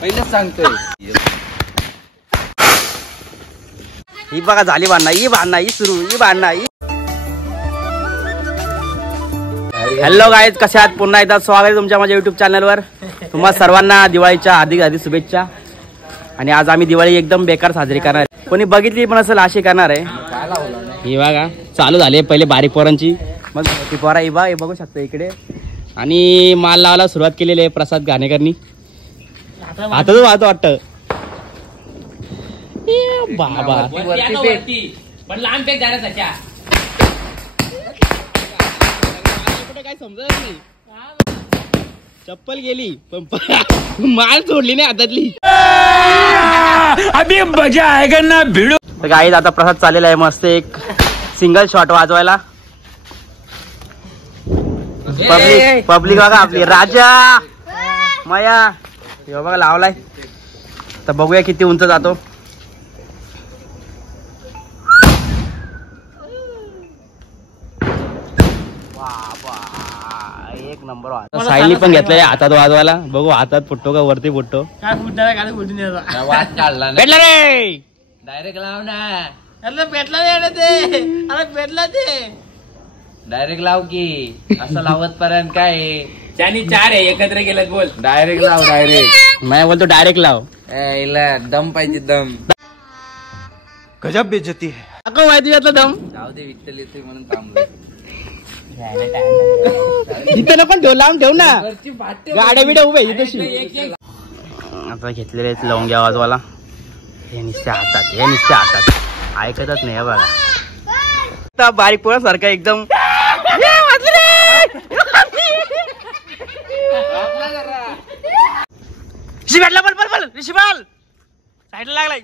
पहिलेच सांगतोय ही बघा झाली भांडणं, ही भांडणं, ही सुरू, ही भांडणं, ही. हॅलो गाईज, कसे आहात? पुन्हा एकदा स्वागत आहे तुमच्या माझ्या युट्यूब चॅनलवर. तुम्हा सर्वांना दिवाळीच्या हार्दिक शुभेच्छा. आणि आज आम्ही दिवाळी एकदम बेकार साजरी करणार आहे. कोणी बघितली पण असेल अशी करणार आहे. ही बघा चालू झाली पहिले बारीक पोरांची, मग मोठी पोरा ही बघू शकता इकडे. आणि माल लावायला सुरुवात केलेली आहे प्रसाद घाणेकरनी. आता तो वाटतं बाबा पण लांब पेक जाण्याच्या काय समजत नाही. चप्पल गेली पण माल सोडली नाही हातातली. अभी मजा आएगा ना भिडो. तर गाईज आता प्रसाद चाललेला आहे मस्त एक सिंगल शॉट वाजवायला. पब्लिक बघा आपली राजा माया हे बघा लावलाय. तर बघूया किती उंच जातो. एक नंबर. साईडनी पण घेतलंय हातात वाजवायला. बघू हातात फुटतो का वरती फुटतो. काय फुटणार काय फुटून काढला भेटला रे डायरेक्ट लाव ना. अरे भेटला नाही ते. अरे भेटला ते डायरेक्ट लाव की. असं लावत पर्यंत काय त्यानी चार आहे एकत्र गेलं बोल. डायरेक्ट लाव डायरेक्ट. मैं बोलतो डायरेक्ट लाव. दम पाहिजे दम. गजब बेइज्जती है. अको माहिती यातला दम. जाऊ दे विठ्ठल येतोय म्हणून थांबलोय. इथे नको ठेव, लांब ठेव ना. गाड्या बिड्या उभे इथे. आता घेतलेले लवंग्या वाजवाला. हे निश्चय हातात, हे निश्चय हातात. ऐकतच नाही बघा. बारीक पोरा सारखा एकदम. भेटला बल बल बल ऋषीपाल साईडला लागलाय.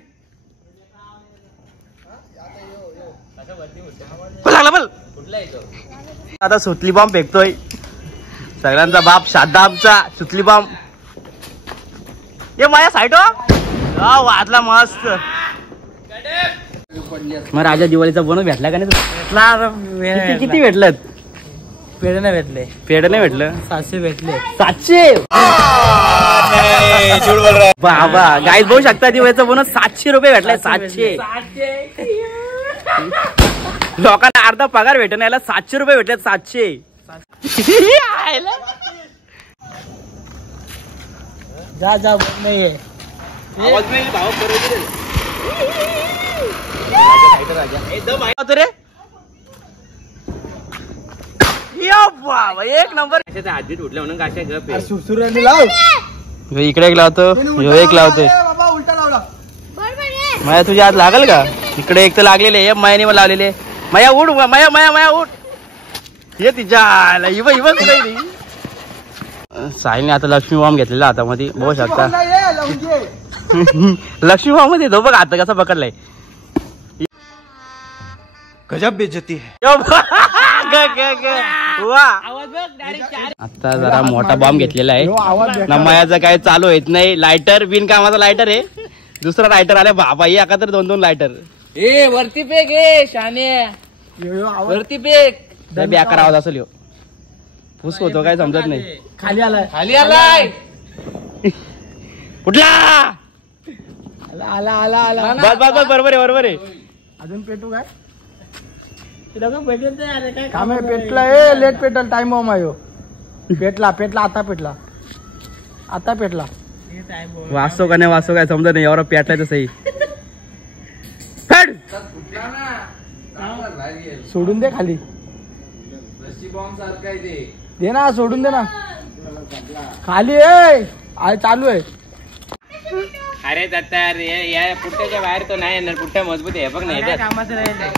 लागला बल. आता सुतली बॉम्ब फेकतोय. सगळ्यांचा बाप शाद्दा आमचा सुतली बॉम्ब. ये माझ्या साईड वाजला मस्त. मग राजा दिवाळीचा बोनस भेटला का नाही? किती भेटलं? पेढे नाही भेटले. पेढ नाही भेटलं. 700 भेटले. 700 बाबा गाईज बघू शकता दिवाळीचा बोनस 700 रुपये भेटलाय. 700 लोकांना अर्धा पगार भेटून यायला 700 रुपये भेटले. 700 जा जा बोल नाहीये. एक नंबर. आधी उठल्या म्हणून काय गप इकडे एक लावतो, एक लावतोय. माया तुझ्या हात लागल का? इकडे एक तर लागलेले मायाने मला लावलेले. माया उठ माया माया माया उठ. ये तिच्या साईने आता लक्ष्मी बॉम्ब घेतलेला हातामध्ये बघू शकता. लक्ष्मी बॉम्ब मध्ये तो बघ हात कसा पकडलाय. गजब बेइज्जती है. आता जरा मोठा बॉम्ब घेतलेला आहे. नमायाचं काय चालू येत नाही. लायटर बिनकामाचा लायटर आहे. दुसरा लायटर आला बाबा. ये एका तर 2-2 लायटर. ए वरती पेक ए शाने. वरती पेक. बेकार आवाज असेल ह्यो. फुस होतो काय समजत नाही. खाली आलाय. खाली आलाय. कुठला आला आला आला. बस बस बस बरोबर आहे बरोबर आहे. अजून पेटू काय? काम पेटला ए लेट पेटल टाइम बॉम्ब आहे. पेटला पेटला आता पेटला. आता पेटला. वाचतो का नाही वाचतो काय समजत नाही. एवढा पेटलाय तसंही. सोडून दे खाली. दे ना सोडून दे ना खाली. चालू आहे. अरे पुट्ट्याच्या बाहेर तो नाही येणार. पुट्ट्या मजबूत आहे बघ नाही.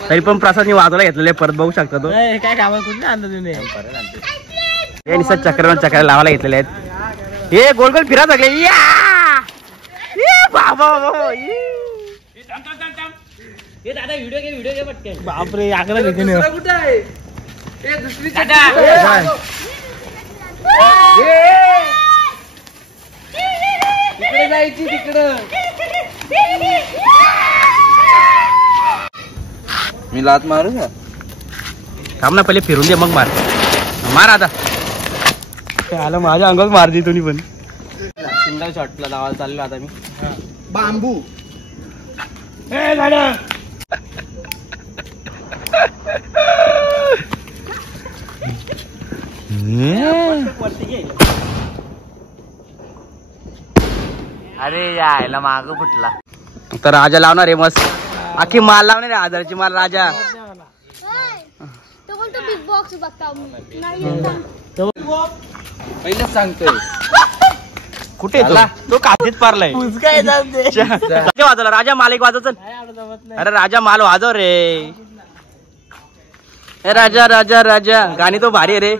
तरी पण प्रसादनी वाजवायला घेतलेले परत बघू शकता. तो काय कामात कुठे आणलं तुम्ही? हे निसर्ग चक्र लावायला घेतलेले आहेत. हे गोल गोल फिरा सगळे. बापरे आकडा घेते. तिकडे जायची तिकडं. मी लात मारू का? थांब ना पहिले फिरून दे मग मार. मार आता. आला माझ्या अंगावर मारली तुम्ही पण. सिंगल शॉटला लावायला चाललो आता मी. बांबू अरे यायला माग फुटला. तर राजा लावणार आहे मस्त. आखी माल लावणार आहे हजाराची माल राजा. बिग बॉक्स बघता पहिलेच सांगतोय. कुठे तो काठीत पारलाय. वाजवला राजा माल एक वाजव चल. अरे राजा माल वाजव रे. राजा राजा राजा गाणी तो भारी आहे रे.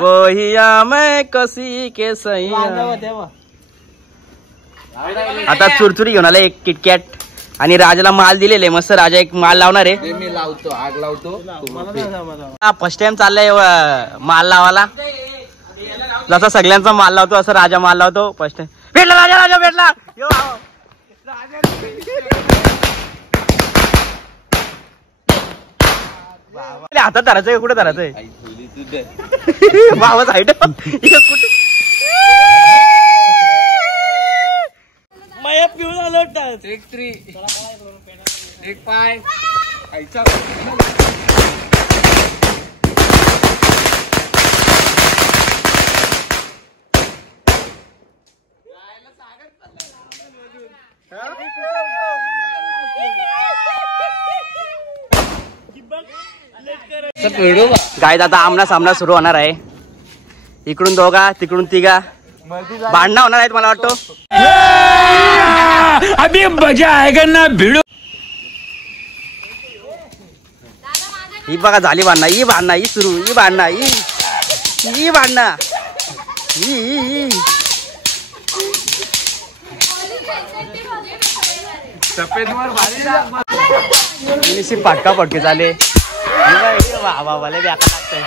वहिया मैं कसी के सैया. आता चुरचुरी घेऊन आला एक किटकॅट आणि राजाला माल दिलेले मस्त. राजा एक माल लावणार आहे. मी लावतो आग लावतो. फर्स्ट टाइम चाललाय माल लावायला. जसा सगळ्यांचा माल लावतो असं राजा माल लावतो फर्स्ट टाइम. भेटला राजा राजा भेटला. हातात धरायचंय कुठे धरायचंय बाबा साईड कुठे माया पिऊन आलो. एक थ्री एक पाय आईचा. गाईज आता आमना सामना सुरू होणार आहे. इकडून दोघा तिकडून तिघा भांडणं होणार आहेत मला वाटतो. अभी मजा आएगा ना भिडो. ही बघा झाली भांडणं. ही भांडणं ही सुरू. ही भांडणं ही भांडणं ही सफेदवर भारी. फाटका फटके झाले. बाबाले बेकार लागतंय.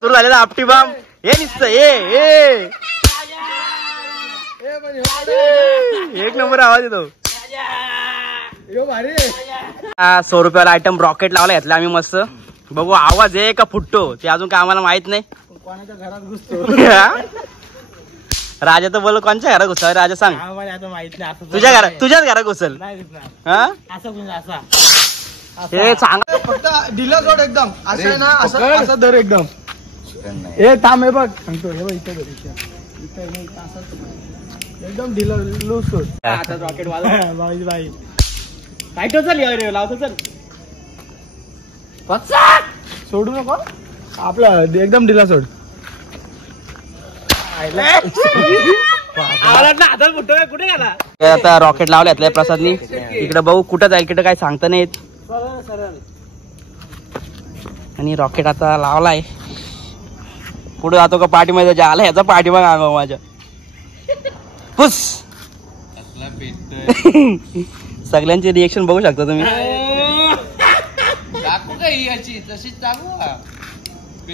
सुरू झालेला आपटी बाम. हे निसत एक नंबर आवाज येतो. 100 रुपयाला आयटम रॉकेट लावला घेतला आम्ही मस्त. बघू आवाज आहे का फुटतो ते अजून काय आम्हाला माहित नाही. कोणाच्या घरात घुसतो. राजा तर बोल कोणच्या घरात घुसल राजा सांग. माहित नाही. तुझ्याच घरात घुसल. हे सांग फक्त दिला जोड एकदम असं आहे ना. असं दर एकदम. हे थांब हे बघ सांगतो. हे बघ इथे एकदम ढिला लूज सोड. आता रॉकेट बाई लावतो चल. सोडू नको. आपला एकदम ढिला सोड. कुठे गेला. आता रॉकेट लावले प्रसादनी. इकडे बघू कुठं जाईल कुठं काय सांगता नाही. आणि रॉकेट आता लावलाय. पुढे जातो का पाठीमध्ये आला ह्याचा पाठीमाग अंगावर माझ्या. पुस सगळ्यांचे रिएक्शन बघू शकता तुम्ही.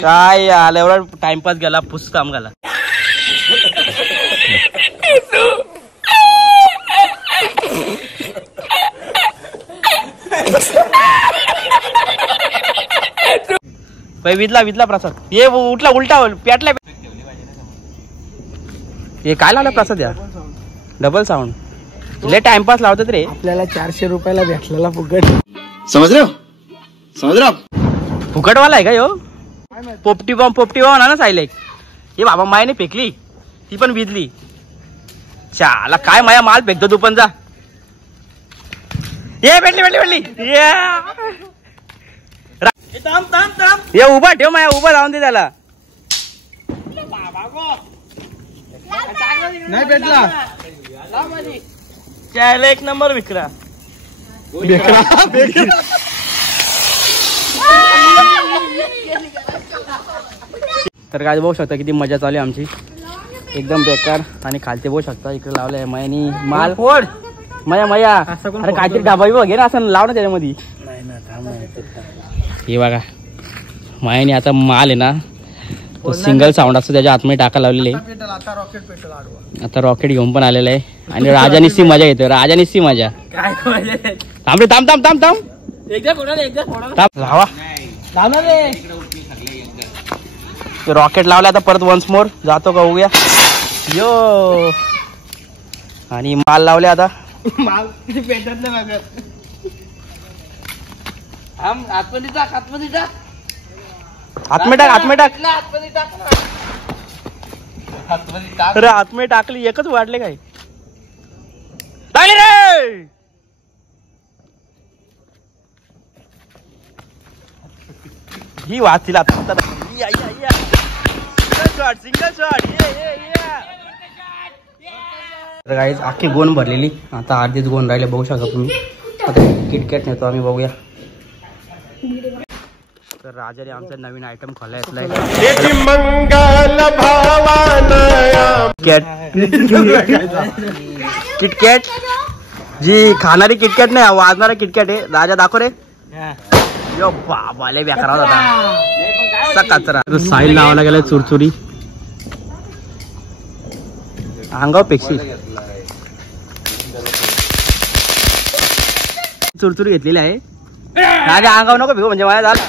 काय आलं एवढा टाइमपास गेला. पुस काम गेला. विधला प्रसाद. ये उठला उलटा पेटला. हे काय लावला प्रसाद यार. Double sound. लय टाइमपास लावतात रे. आपल्याला 400 रुपयाला भेटलेला फुकट. समज रे फुकटवाला आहे का यो. पोपटी बॉम्ब ना सायलेक. हे बाबा मायने फेकली ती पण विजली. चाला काय माया माल फेकतो तू पण जा. ये भेटली. ये उभा ठेव माया. उभा लावून दे त्याला. नाही भेटला. चायला एक नंबर विकरा. तर काय बघू शकता किती मजा चालू आहे आमची. एकदम बेकार. आणि खालते बघू शकता इकडे लावलंय मयानी माल. फोड मया अरे काहीतरी डाबा वगैरे असं लाव ना त्याच्यामध्ये. हे बघा मयानी आता माल आहे ना सिंगल साऊंड असतो त्याच्या आतमध्ये टाका लावलेले. पेटल आता रॉकेट पेटल आडवा. आता रॉकेट घेऊन पण आलेलं आहे आणि राजानिस्ती मजा येते. राजानिस्ती मजा. काय थांब रे थांब थांब थांब थांब एकदा फोडा थांब. लावा लावणार रे. रॉकेट लावला आता परत वन्स मोर जातो का बघूया. यो आणि माल लावले आता. माल पेटत नाही बघत. आतमध्ये टाक आतमध्ये टाक आतमध्ये टाक आतमध्ये टाक. आतमध्ये टाक आतमध्ये टाक. अरे आतमध्ये टाकली एकच वाढले काय टाकले रे. ही वाचतील आता. Single shot. तर गाईज अख्खी गोण भरलेली. आता अर्धीच गोण राहिले बघू शकता तुम्ही. आता किटकॅट नेतो आम्ही बघूया. तर राजाने आमचा नवीन आयटम खोला घेतलाय. किटकॅट जी खाणारी किटकॅट नाही वाजणारा किटकॅट आहे. राजा दाखव रे. यो बाबा लय बेकार होता कचरा. साईल लावायला गेलाय चुरचुरी अंगाव पेक्षी चुरचुरी घेतलेली आहे. राजा अंगाव नको भिगो म्हणजे माझ्या झाला.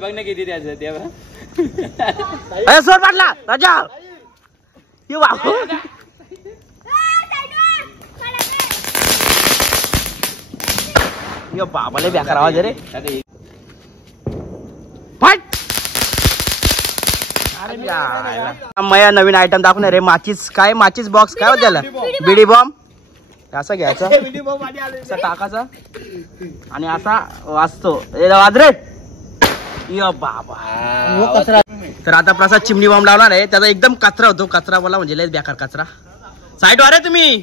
बघ ना किती त्याचं तेव्हा सोड पाडला राजा. यो बाबू यो बाबा लय बेकार आवाज रे. मया नवीन आयटम दाखवणार रे. माचीस काय माचीस बॉक्स काय होत त्याला बिडी बॉम्ब असा घ्यायचा असा टाकाचा आणि असा वाजतो. वाज रे यो बाबा. तर आता प्रसाद चिमणी बॉम्ब लावणार आहे. त्याचा एकदम कचरा होतो. कचरा बोला म्हणजे लय बेकार कचरा. साईड वर आहे तुम्ही.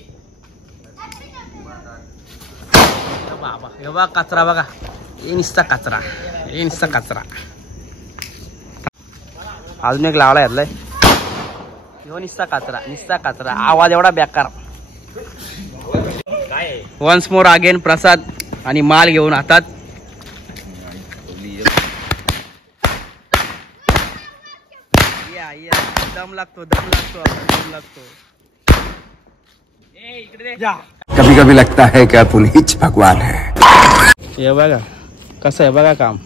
बाबा हे बघा कचरा बघा. हे निस्ता कचरा हे निस्ता कचरा. अजून एक लावला यातलाय. ह्यो निस्ता कचरा आवाज एवढा बेकार. वन्स मोर अगेन प्रसाद आणि माल घेऊन हातात. दम लागतो. कभी कभी लगता है कि अपुन हिच भगवान है. हे बघा कसं आहे बघा काम.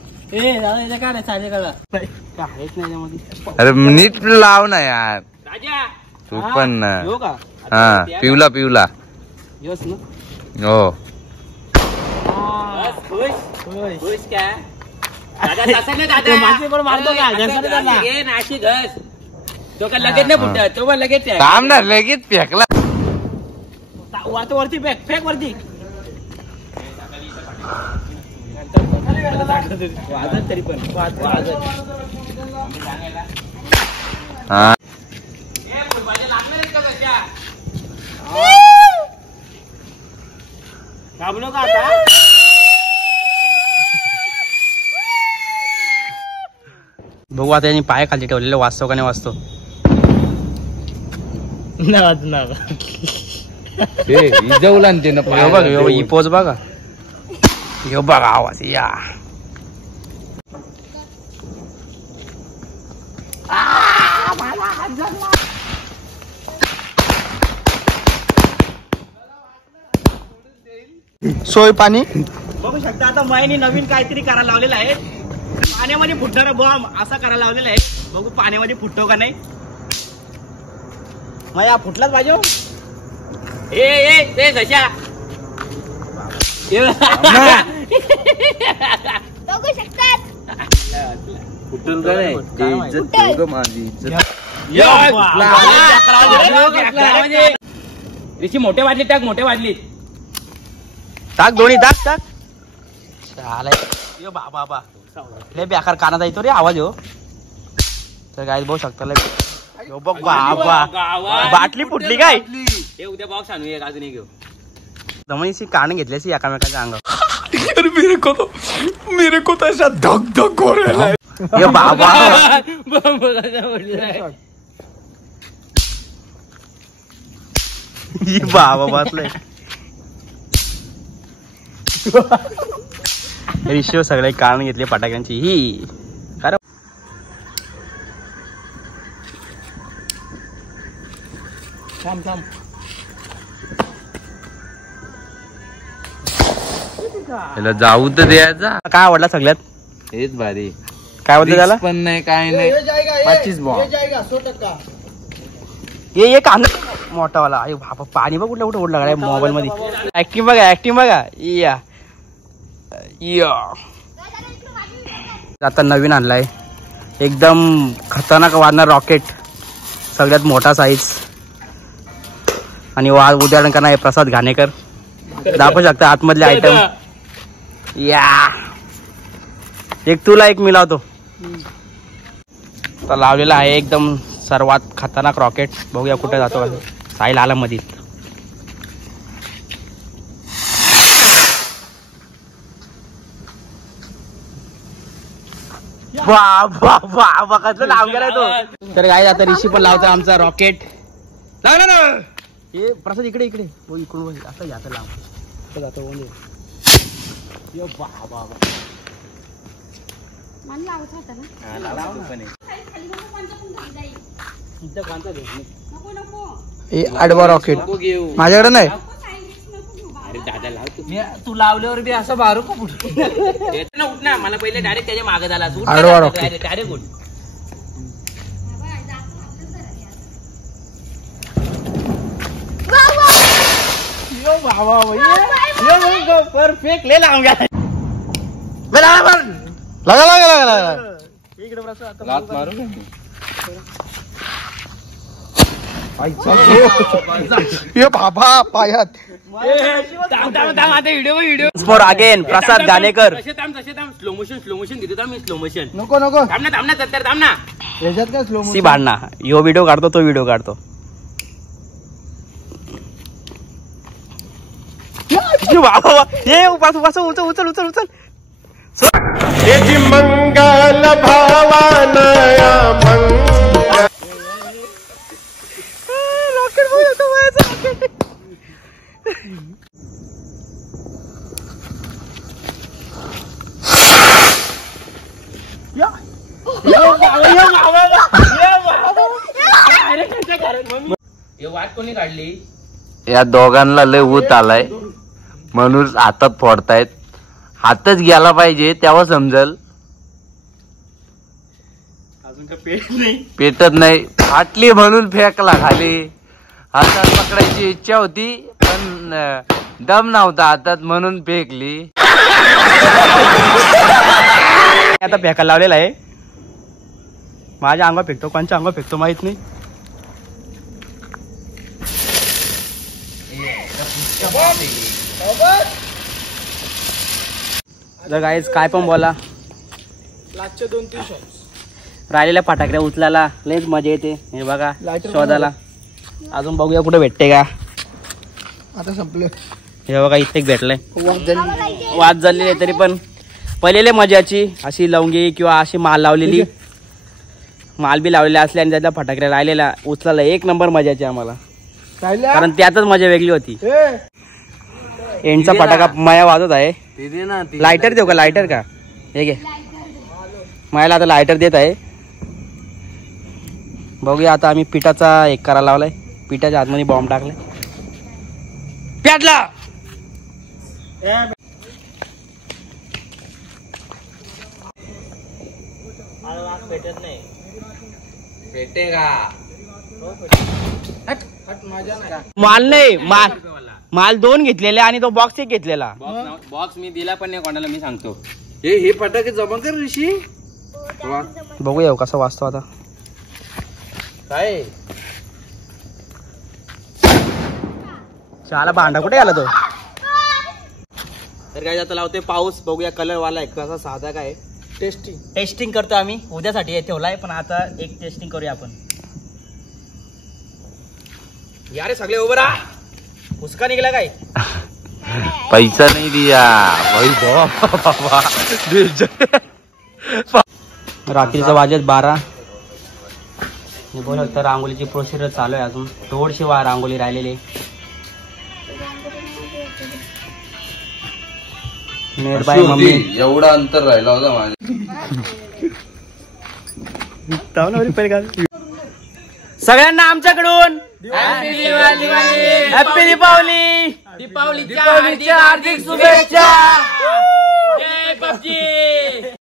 अरे नीट लाव ना यार. तू पण ना. हा पिवला योस ना. हो काम ना लगेच फेकला. वरती फेक वरती. वाजत तरी पण हा घाबलो का आता. बघू आता यांनी पाय खाली ठेवलेले वाचतो का नाही वाचतो. इजवला ते ना. बघ ही पोच बघा. ह्यो बघा आवाज या. सोय पाणी बघू शकता. आता मायनी नवीन काहीतरी करायला लावलेलं आहे. पाण्यामध्ये फुटणारा बॉम्ब असा करायला लावलेला आहे. बघू पाण्यामध्ये फुटतो का नाही. माया फुटलाच पाहिजे. ए घशा बघू शकतात. कुठून काय इज्जत ठेव ग माझी इज्जत. ऋषी मोठे वाजले टाक. मोठे वाजले टाक दोन्ही टाक. चालाय बाबा लय बेकार कानाचा येतो रे आवाज. हो तर काय बघू शकता. बघ बाबा बाटली फुटली काय. हे उद्या बॉक्स आणू एक अजून एक घेऊ. दमणीशी कान घेतल्याशी एकामेकाच्या अंगावर. मेरे को तो ऐसा धक धक हो रहा है. ये बाबा ही बाबा बसलंय. ऋषी सगळे कान घेतले फटाक्यांची. ही खरं त्याला जाऊ तर द्यायचा. काय आवडला सगळ्यात? हेच भारी. काय आवडलं त्याला? पण नाही काय नाही. 25 बॉम्ब. ये कांदा मोठावाला. अरे बाबा पाणी बघ कुठलं कुठं ओढ लागलाय मोबाईल मध्ये. ऍक्टिंग बघा ऍक्टिंग बघा. या आता नवीन आणलाय एकदम खतरनाक वाढणार रॉकेट. सगळ्यात मोठा साईज. आणि उदाहरण करणार आहे प्रसाद घाणेकर. दाखवू शकता आतमधले आयटम. या एक तुला एक मी लावतो. तर लावलेला आहे एकदम सर्वात खतरनाक रॉकेट. बघूया कुठे जातो. साईल आला मध्ये. कसलं लावून गेलाय तो. तर काय आता ऋषी पण लावतो आमचा रॉकेट. लागला ना हे प्रसाद इकडे इकडे इकडून असं जातं लांब जातो. आडवा रॉकेट माझ्याकडे नाही. तू लावल्यावर बी असं बारू का उठ ना. मला पहिले डायरेक्ट त्याच्या मागे झाला. आडवा रॉकेट डायरेक्ट उठ. परफेक्ट ले लावून गेला. लगा लगा लगा लगा. लात मारू का? ये बाबा पायात. Video for again Prasad Ghanekar. Slow motion देतो मी. स्लो मोशन नको नको. थांबना याच्यात काय स्लो सी भांडणा. यो व्हिडिओ काढतो तो व्हिडिओ काढतो. उचल उचल उचल उचल. मंगल भावानया रॉकेट रॉकेट. वाट कोणी काढली? या दोघांना लय ऊत आलाय म्हणून हातात फोडतायत. हातच गेला पाहिजे तेव्हा समजल. अजून का पेट नाही. पेटत नाही. फाटली म्हणून फेकला खाली. हातात पकडायची इच्छा होती पण दम नव्हता हातात म्हणून फेकली. आता फेकायला लावलेला आहे. माझ्या अंगावर फेकतो कोणच्या अंगावर फेकतो माहित नाही. गाईज काय पण बोला. लास्टचे 2-3 शॉट्स राहिलेल्या फटाकड्या उचलायला लयच मजा येते. हे बघा शोधाला. अजून बघूया कुठे भेटते का. आता संपले. हे बघा इथे भेटलंय. वाद झालेली आहे तरी पण पहिलेले मजाची. अशी लवंगी किंवा अशी माल लावलेली माल बी लावलेल्या असल्या आणि त्यातल्या फटाकड्या राहिलेल्या उचलायला एक नंबर मजाची आम्हाला. कारण त्यातच मजा वेगळी होती. एंडचा फटाका माया वाजत आहे. लायटर देऊ का? लायटर का? हे घे. मायाला आता लायटर देत आहे. बघूया आता आम्ही पिठाचा एक करायला लावलाय. पिठाच्या आतमध्ये बॉम्ब टाकलाय. पेटला. पेटत नाही. पेटेगा. माल नाही. माल 2 घेतलेले आणि तो बॉक्स 1 घेतलेला. बॉक्स मी दिला पण नाही कोणाला. मी सांगतो हे फटाके जमा कर ऋषी. बघूया कसं वाचतो आता. काय चहाला भांडा कुठे गेला तो. तर काय आता लावते पाऊस. बघूया कलर वाला आहे कसा साधा काय. टेस्टिंग करतो आम्ही. उद्यासाठी ठेवलाय पण आता एक टेस्टिंग करूया आपण. यारे सगळे उभं राहा. उसका निघला काय. पैसा नाही दिया भाई. रात्रीचं वाजत 12. बघू शकता रांगोलीची प्रोसिजर चालू आहे. अजून थोडीशी रांगोली राहिलेली. Made by mummy. एवढा अंतर राहिला होता माझ्या. सगळ्यांना आमच्याकडून हॅपी दीपावली. दीपावलीच्या हार्दिक शुभेच्छा.